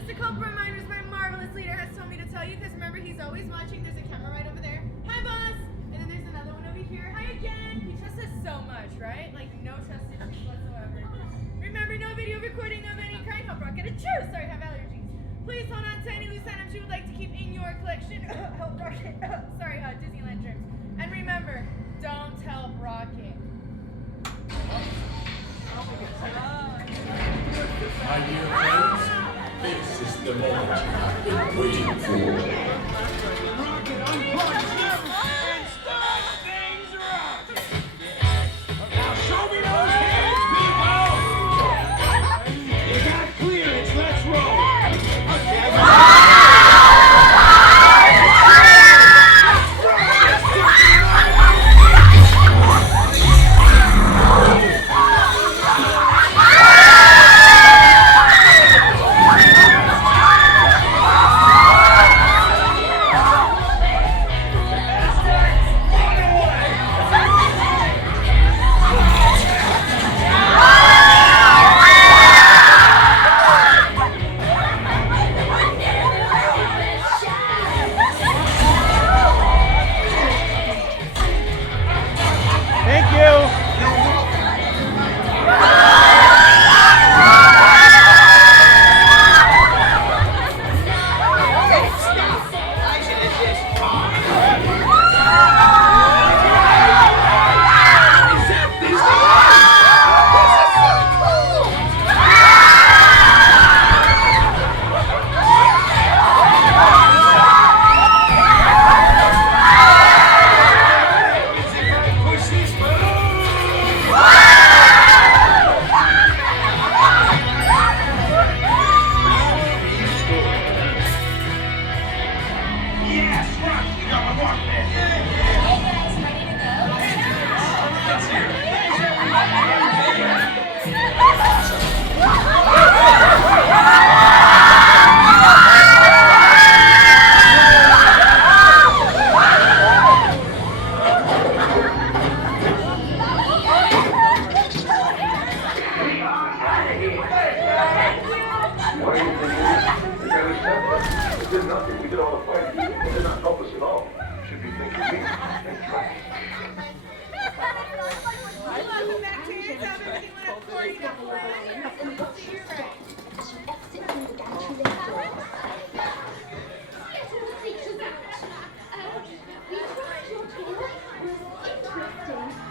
Just a couple reminders my marvelous leader has told me to tell you, because remember, he's always watching. There's a camera right over there. Hi, boss! And then there's another one over here. Hi again! He trusts us so much, right? Like, no trust issues whatsoever. Remember, no video recording of any kind. Help Rocket a chew! Sorry, have allergies. Please hold on to any loose items you would like to keep in your collection. Help Rocket. Sorry, Disneyland germs. And remember, don't help Rocket. My dear friends, this is the moment I've been waiting for. And start things rocking. Now show me those hands, people! You got clearance, let's roll.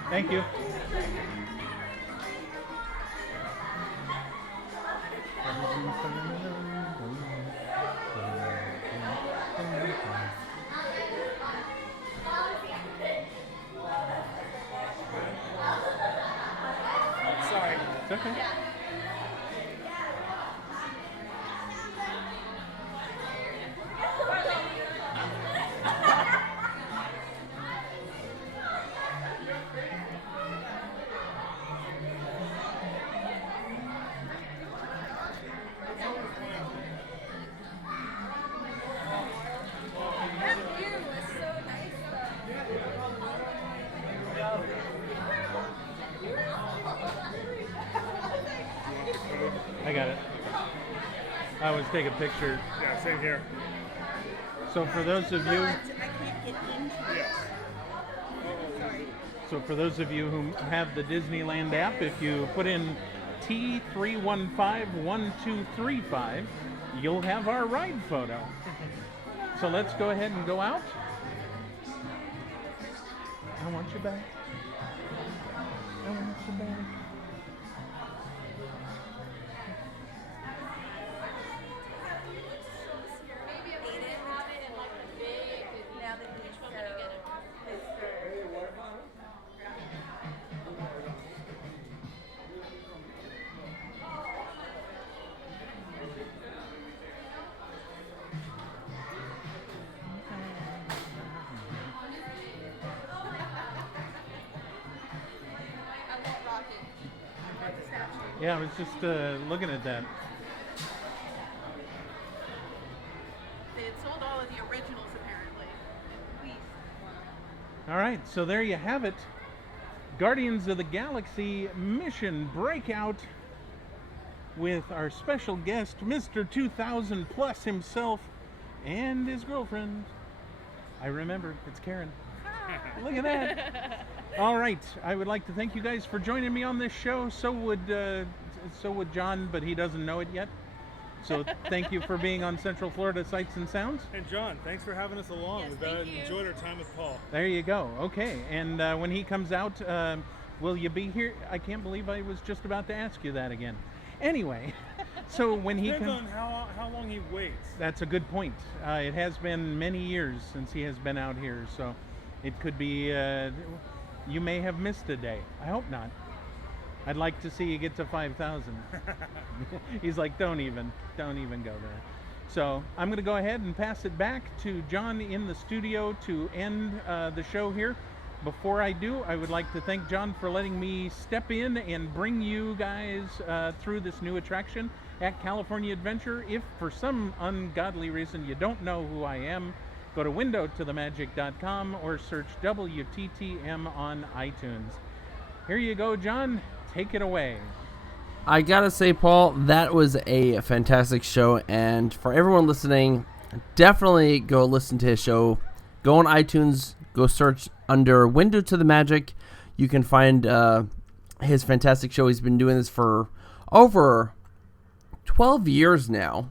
Thank you. Sorry. It's okay. I got it. I always take a picture. Yeah, same here. So for those of you, Yes. so for those of you who have the Disneyland app, if you put in T3151235, you'll have our ride photo. So let's go ahead and go out. I want you back. I want you back. Yeah, I was just looking at that. They had sold all of the originals, apparently. All right, so there you have it. Guardians of the Galaxy Mission Breakout. with our special guest, Mr. 2000 Plus himself, and his girlfriend. I remember, it's Karen. Look at that. All right, I would like to thank you guys for joining me on this show. So would John, but he doesn't know it yet. So thank you for being on Central Florida Sights and Sounds. And John, thanks for having us along. Yes, We've enjoyed our time with Paul. There you go. Okay, and when he comes out, will you be here? I can't believe I was just about to ask you that again. Anyway, so when he Depends comes, on how long he waits. that's a good point. It has been many years since he has been out here, so it could be. You may have missed a day. I hope not. I'd like to see you get to 5,000. He's like, don't even go there. So I'm going to go ahead and pass it back to John in the studio to end the show here. Before I do, I would like to thank John for letting me step in and bring you guys through this new attraction at California Adventure. If for some ungodly reason you don't know who I am, go to windowtothemagic.com or search WTTM on iTunes. Here you go, John. Take it away. I gotta say, Paul, that was a fantastic show, and for everyone listening, definitely go listen to his show. Go on iTunes, go search under Window to the Magic. You can find his fantastic show. He's been doing this for over 12 years now.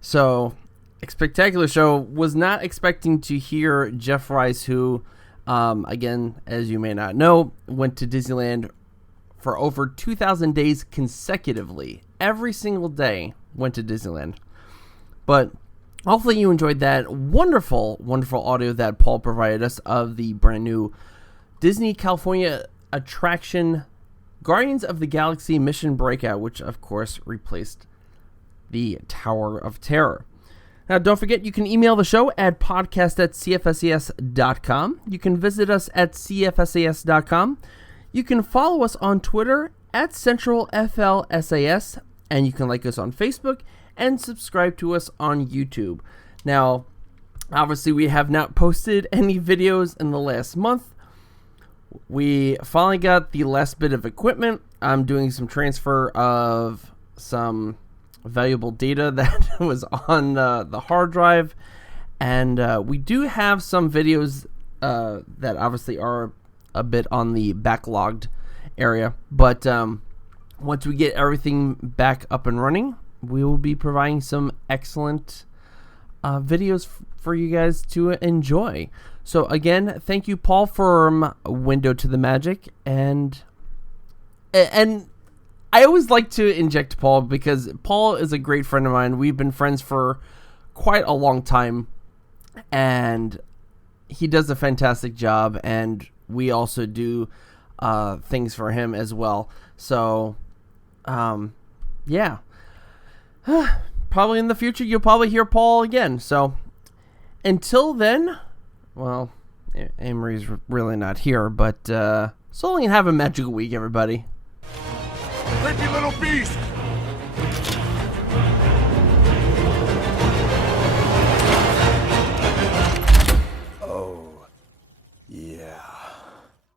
So, a spectacular show. Was not expecting to hear Jeff Rice, who, again, as you may not know, went to Disneyland for over 2,000 days consecutively. Every single day went to Disneyland. But hopefully you enjoyed that wonderful, wonderful audio that Paul provided us of the brand new Disney California attraction, Guardians of the Galaxy Mission Breakout, which of course replaced the Tower of Terror. Now, don't forget, you can email the show at podcast@cfsas.com. You can visit us at cfsas.com. You can follow us on Twitter at CentralFLSAS, and you can like us on Facebook and subscribe to us on YouTube. Now, obviously, we have not posted any videos in the last month. We finally got the last bit of equipment. I'm doing some transfer of some valuable data that was on the hard drive, and we do have some videos that obviously are a bit on the backlogged area, but once we get everything back up and running, we will be providing some excellent videos for you guys to enjoy. So again, thank you, Paul, from Window to the Magic, and I always like to inject Paul because Paul is a great friend of mine. We've been friends for quite a long time, and he does a fantastic job, and we also do things for him as well. So, yeah. Probably in the future, you'll probably hear Paul again. So, until then, well, Amory's really not here, but so long and have a magical week, everybody. Creepy little beast!